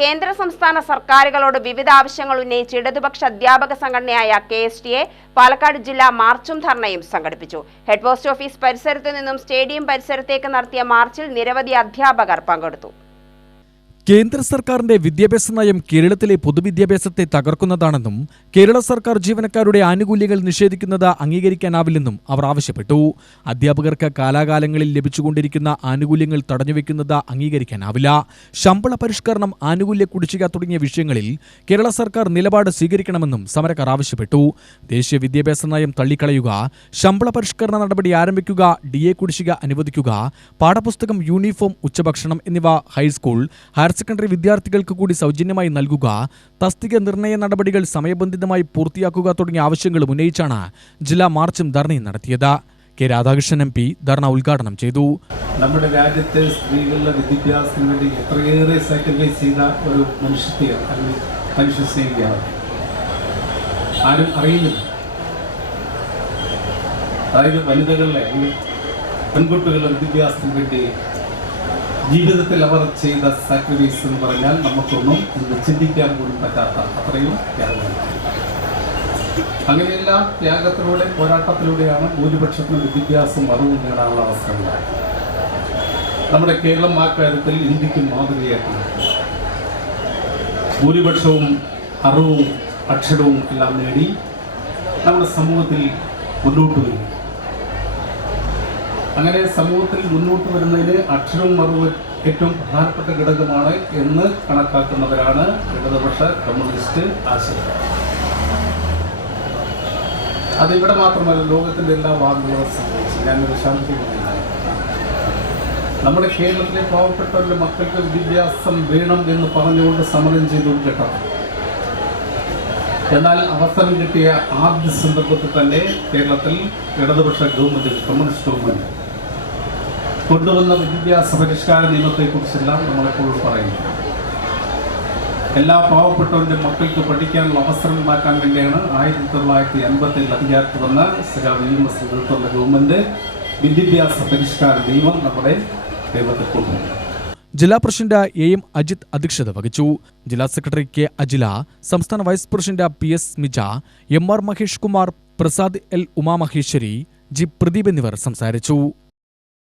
കേന്ദ്ര സംസ്ഥാന സർക്കാരുകളോട് വിവിധ ആവശ്യങ്ങൾ ഉന്നയിച്ച് ഇടതുപക്ഷ അധ്യാപക സംഘടനയായ K S T A Palakkad ജില്ലാ മാർച്ചും ധർണയും സംഘടിപ്പിച്ചു. ഹെഡ് പോസ്റ്റ് ഓഫീസ് പരിസരത്തു നിന്നും സ്റ്റേഡിയം പരിസരത്തേക്ക് നടത്തിയ മാർച്ചിൽ നിരവധി അധ്യാപകർ പങ്കെടുത്തു. കേന്ദ്ര സർക്കാരിന്റെ വിദ്യാഭ്യാസ നയം കേരളത്തിലെ പൊതുവിദ്യാഭ്യാസത്തെ തകർക്കുന്നതാണെന്നും കേരള സർക്കാർ ജീവനക്കാരുടെ ആനുകൂല്യങ്ങൾ നിഷേധിക്കുന്നത് അംഗീകരിക്കാനാവില്ലെന്നും അവർ ആവശ്യപ്പെട്ടു. അധ്യാപകർക്ക് കാലാകാലങ്ങളിൽ ലഭിച്ചുകൊണ്ടിരിക്കുന്ന ആനുകൂല്യങ്ങൾ തടഞ്ഞുവെക്കുന്നത് അംഗീകരിക്കാനാവില്ല. ശമ്പള പരിഷ്കരണം ആനുകൂല്യ കുടിശ്ശിക തുടങ്ങിയ വിഷയങ്ങളിൽ കേരള സർക്കാർ നിലപാട് സ്വീകരിക്കണമെന്നും സമരക്കാർ ആവശ്യപ്പെട്ടു. ദേശീയ വിദ്യാഭ്യാസ നയം തള്ളിക്കളയുക ശമ്പള പരിഷ്കരണ നടപടി ആരംഭിക്കുക ഡി എ കുടിശ്ശിക അനുവദിക്കുക പാഠപുസ്തകം യൂണിഫോം ഉച്ചഭക്ഷണം എന്നിവ ഹൈസ്കൂൾ ഹയർ സെക്കൻഡറി വിദ്യാർത്ഥികൾക്ക് കൂടി സൗജന്യമായി നൽകുക തസ്തിക നിർണയ നടപടികൾ സമയബന്ധിതമായി പൂർത്തിയാക്കുക തുടങ്ങിയ ആവശ്യങ്ങളും ഉന്നയിച്ചാണ് ജില്ലാ മാർച്ചും ധർണയും നടത്തിയത്. കെ രാധാകൃഷ്ണൻ എം പി ധർണ ഉദ്ഘാടനം ചെയ്തു. നമ്മുടെ രാജ്യത്തെ സ്ത്രീകളുടെ വിദ്യാഭ്യാസത്തിന് വേണ്ടി എത്രയേറെ സാക്രിഫൈസ് ചെയ്ത ഒരു മനുഷ്യത്തെയാണ് അല്ലെങ്കിൽ മനുഷ്യ സ്നേഹിയാണ്. ആരും അറിയുന്നില്ല. അതായത് വനിതകളുടെ പെൺകുട്ടികളുടെ വിദ്യാഭ്യാസത്തിന് വേണ്ടി ജീവിതത്തിൽ അവർ ചെയ്ത സാക്രിഫൈസ് എന്ന് പറഞ്ഞാൽ നമുക്കൊന്നും ഇന്ന് ചിന്തിക്കാൻ പോലും പറ്റാത്ത അത്രയും ത്യാഗമാണ് അങ്ങനെയെല്ലാം ത്യാഗത്തിലൂടെ പോരാട്ടത്തിലൂടെയാണ് ഭൂരിപക്ഷത്തിന് വിദ്യാഭ്യാസം അറിവ് നേടാനുള്ള അവസരമുണ്ടായത് നമ്മുടെ കേരളം ആ കാര്യത്തിൽ ഇന്ത്യയ്ക്ക് മാതൃകയായിട്ടുണ്ട്. ഭൂരിപക്ഷവും അറിവും അക്ഷരവും എല്ലാം നേടി നമ്മുടെ സമൂഹത്തിൽ മുന്നോട്ട് വരും. അങ്ങനെ സമൂഹത്തിൽ മുന്നോട്ട് വരുന്നതിന് അക്ഷരവും മറുപടി ഏറ്റവും പ്രധാനപ്പെട്ട ഘടകമാണ് എന്ന് കണക്കാക്കുന്നവരാണ് ഇടതുപക്ഷ കമ്മ്യൂണിസ്റ്റ് ആശയം. അതിവിടെ മാത്രമല്ല ലോകത്തിന്റെ എല്ലാ ഭാഗങ്ങളും സംഭവിച്ചു. ഞാനൊരു ശാന്തി നമ്മുടെ കേരളത്തിലെ പാവപ്പെട്ടവരുടെ മക്കൾക്ക് വിദ്യാഭ്യാസം വേണം എന്ന് പറഞ്ഞുകൊണ്ട് സമരം ചെയ്തു കേട്ടത് എന്നാൽ അവസരം കിട്ടിയ ആദ്യ സന്ദർഭത്തിൽ തന്നെ കേരളത്തിൽ ഇടതുപക്ഷ ഗവൺമെന്റ് കമ്മ്യൂണിസ്റ്റ് ഗവൺമെന്റ് കൊണ്ടുവന്ന വിദ്യാഭ്യാസ പരിഷ്കാര നിയമത്തെക്കുറിച്ചെല്ലാം നമ്മളെപ്പോഴും പറയുന്നു എല്ലാ പാവപ്പെട്ടവരുടെ മക്കൾക്ക് പഠിക്കാനുള്ള അവസരം ഉണ്ടാക്കാൻ വേണ്ടിയാണ് ആയിരത്തി തൊള്ളായിരത്തി അൻപത്തിൽ അധികാരത്തിൽ വന്ന സഖാവ് യു നേതൃത്വമുള്ള ഗവൺമെന്റ് വിദ്യാഭ്യാസ പരിഷ്കാര നിയമം നമ്മുടെ ദൈവത്തിൽ കൊണ്ടുവന്നു ജില്ലാ പ്രസിഡന്റ് എ. എം. അജിത് അധ്യക്ഷത വഹിച്ചു. ജില്ലാ സെക്രട്ടറി കെ. അജില സംസ്ഥാന vice president P. S. Mija M. R. Mahesh Kumar Prasad L. Umamaheswari G. Pradeep എന്നിവർ സംസാരിച്ചു.